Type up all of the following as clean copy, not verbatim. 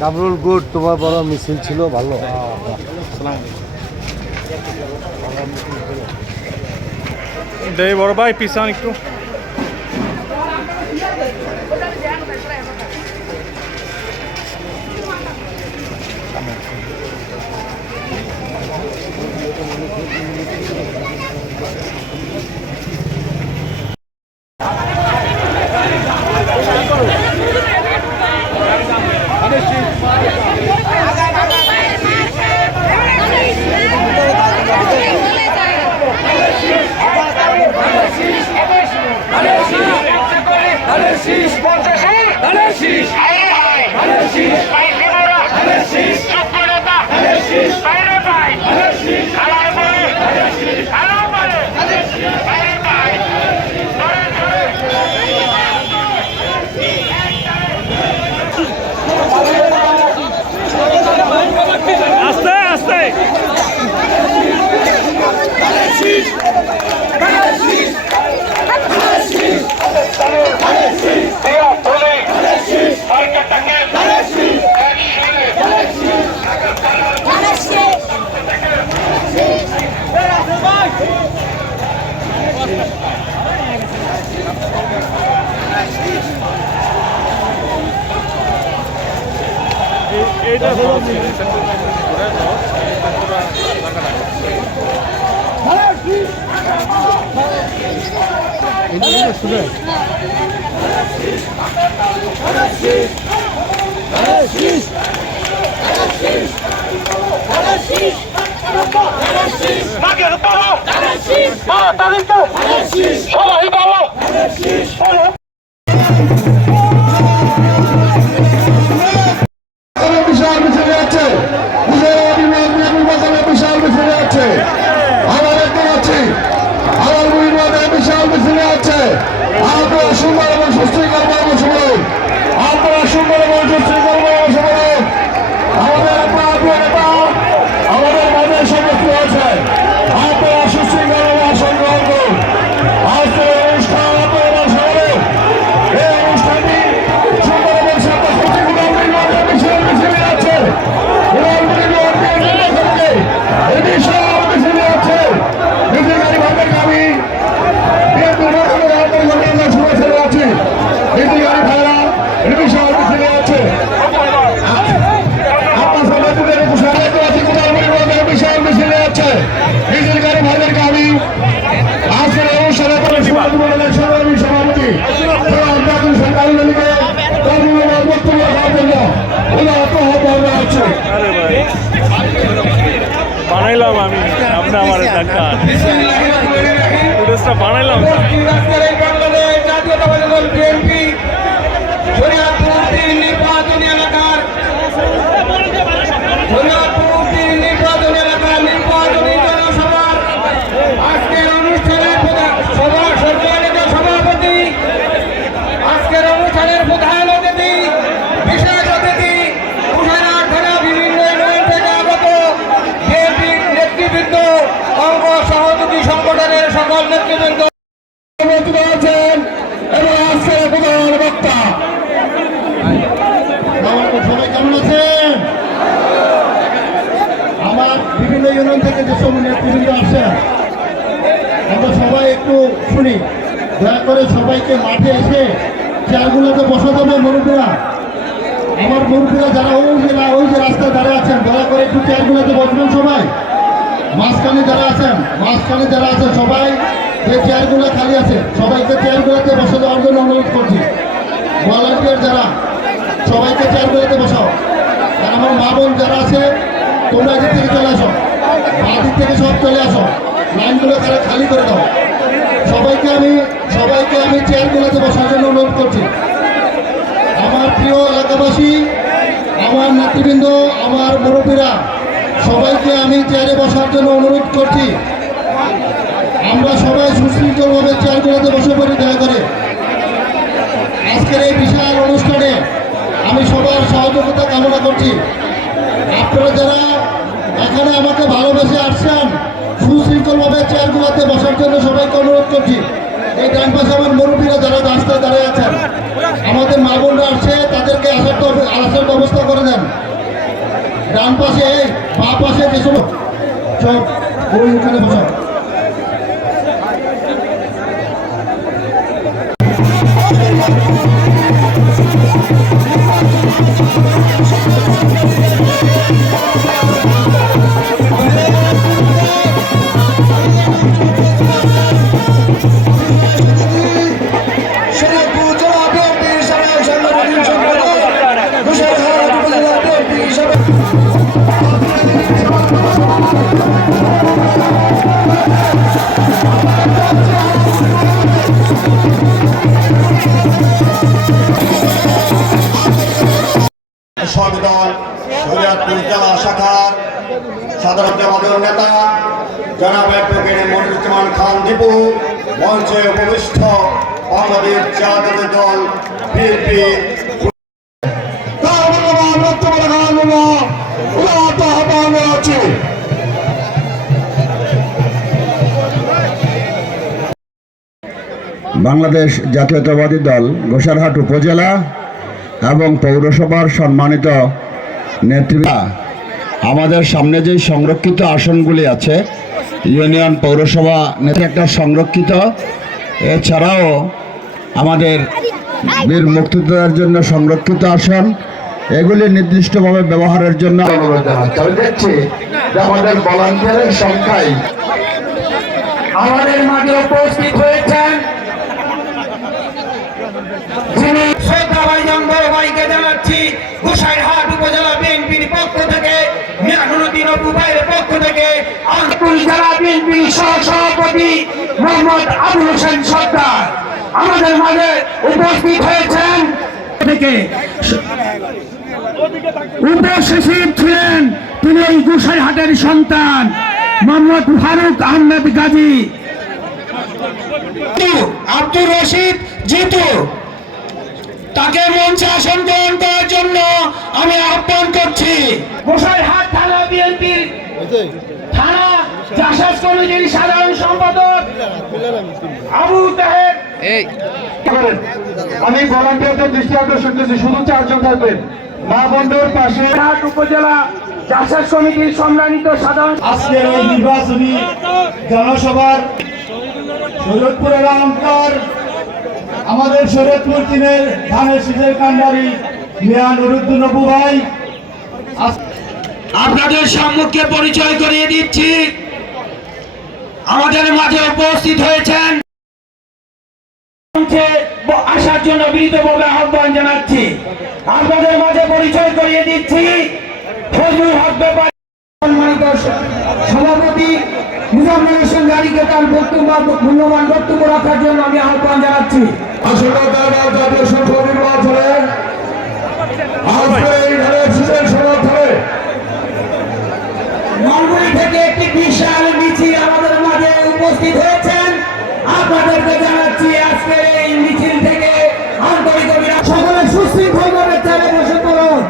Kamrul good, তোমার বড় মিছিল ছিল ভালো। দে বড় ভাই পিছান একটু। আস্তে আস্তে এটা বানাইলাম আমি, আপনি আমার দেখা বানাইলাম। নির্বাচনী এলাকার নির্বাচনী জনসভার আজকের অনুষ্ঠানের সম্মানিত সভাপতি, আজকের অনুষ্ঠানের প্রধান অতিথি, বিশেষ অতিথি, বিভিন্ন ইউনিয়ন থেকে আগত বিএনপির নেতৃবৃন্দ, অঙ্গ সহযোগী সংগঠনের সকল নেতৃবৃন্দ আছেন এবং আজকের প্রধান বক্তা। সবাই কেমন আছেন? আমার বিভিন্ন ইউনিয়ন থেকে যেসব নেতৃবৃন্দ আসেন, আমরা সবাই একটু শুনি। দয়া করে সবাইকে মাঠে এসে চেয়ারগুলোতে বসাতে হবে। মুরব্বীরা, আমার মুরব্বীরা যারা ওই যে রাস্তায় দাঁড়িয়ে আছেন, দয়া করে একটু চেয়ারগুলোতে বসবেন। সবাই মাঝখানে যারা আছেন সবাই যে চেয়ারগুলো খালি আছে, সবাইকে চেয়ারগুলোতে বসে দেওয়ার জন্য অনুরোধ করছি। ভলান্টিয়ার যারা, সবাইকে চেয়ারগুলোতে বসাও। আর আমার মা বোন যারা আছে, তোমরা এদিক থেকে চলে আসো, বাদিক থেকে সব চলে আসো, লাইনগুলো তারা খালি করে দাও। সবাইকে আমি চেয়ারগুলোতে বসার জন্য অনুরোধ করছি। আমার প্রিয় এলাকাবাসী, আমার নেতৃবৃন্দ, আমার মুরব্বীরা, সবাইকে আমি চেয়ারে বসার জন্য অনুরোধ করছি। আমরা সবাই সুশৃঙ্খলভাবে চেয়ারগুলোতে বসে পড়ি। দয়া করে আজকের এই বিশাল অনুষ্ঠানে আমি সবার সহযোগিতা কামনা করছি। আপনারা যারা এখানে আমাকে ভালোবেসে আসছেন, সুশৃঙ্খলভাবে চেয়ারগুলোতে বসার জন্য সবাইকে অনুরোধ করছি। এই ডান পাশে আমার মুরব্বীরা যারা রাস্তায় দাঁড়িয়ে আছেন, আমাদের মা বোনরা আসছে, তাদেরকে আসার ব্যবস্থা করে দেন। ডান পাশে বা পাশে যে সব ওই ওখানে বসা। সর্বদল শরীয়তপুর জেলা শাখার সাধারণ জামাতের নেতা জনাব অ্যাডভোকেট মনিরুজ্জামান খান দীপু, মঞ্চে উপবিষ্ট বাংলাদেশ জাতীয় দল বিএনপি বাংলাদেশ জাতীয়তাবাদী দল গোসারহাট উপজেলা এবং পৌরসভার সম্মানিত নেতৃত্ব, আমাদের সামনে যে সংরক্ষিত আসনগুলি আছে ইউনিয়ন পৌরসভা একটা সংরক্ষিত, এছাড়াও আমাদের বীর মুক্তিযোদ্ধার জন্য সংরক্ষিত আসন, এগুলি নির্দিষ্টভাবে ব্যবহারের জন্য অনুরোধ জানাচ্ছি। আমি দেখছি যে আমাদের ভলান্টিয়ারের সংখ্যায় আমাদের মাঝে উপস্থিত হয়েছেন যিনি শ্রদ্ধাভাজন বড় ভাইকে জানাচ্ছি গোসাইরহাট উপজেলা বিএনপির পক্ষ থেকে, মিয়ানুদ্দিন অপু ভাইয়ের পক্ষ থেকে জেলা বিএনপির সহসভাপতি মোহাম্মদ আবুল হোসেন সর্দার আমাদের মাঝে উপস্থিত হয়েছেন। থেকে উপসচিব ছিলেন তিনি এই গোসাইরহাটের সন্তান মোহাম্মদ ফারুক আহমেদ গাজী। আব্দুর রশিদ জিতু, তাকে মঞ্চে আসন গ্রহণ করার জন্য আমি আহ্বান করছি। গোসাইরহাট থানা বিএনপির থানা জাসাস কমিটির সাধারণ সম্পাদক আবু তাহের। আমি ভলান্টিয়ারদের দৃষ্টি আকর্ষণ করছি, শুধু 4 জন থাকবেন। মা বন্ধুর পাশে হাট উপজেলা জাসাস কমিটির সম্মানিত সাধারণ আজকের এই নির্বাচনী জনসভার শরীয়তপুরের অহংকার আমাদের শরীয়তপুর চীনের ধানের শীষের কান্ডারি মিয়া নুরুদ্দিন অপু ভাই আপনাদের সম্মুখে পরিচয় করিয়ে দিচ্ছি। আমাদের মাঝে উপস্থিত হয়েছেন, আসার জন্য বিনীতভাবে আহ্বান জানাচ্ছি। আপনাদের মাঝে পরিচয় করিয়ে দিচ্ছি ফজলুল হক ব্যাপারী, সম্মানিত সভাপতি নিজামুল হোসেন গাড়িকে তার মূল্যবান বক্তব্য রাখার জন্য আমি আহ্বান জানাচ্ছি। মলগুড়ি থেকে একটি বিশাল মিছিল আমাদের মাঝে উপস্থিত হয়েছেন। আপনাদেরকে জানাচ্ছি আজকের এই মিছিল থেকে আন্তরিক সকলে সুশৃঙ্খলভাবে চালে বসে পড়ুন।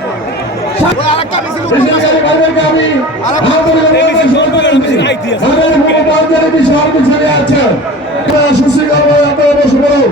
সুশৃঙ্খলভাবে বসে পড়ুন।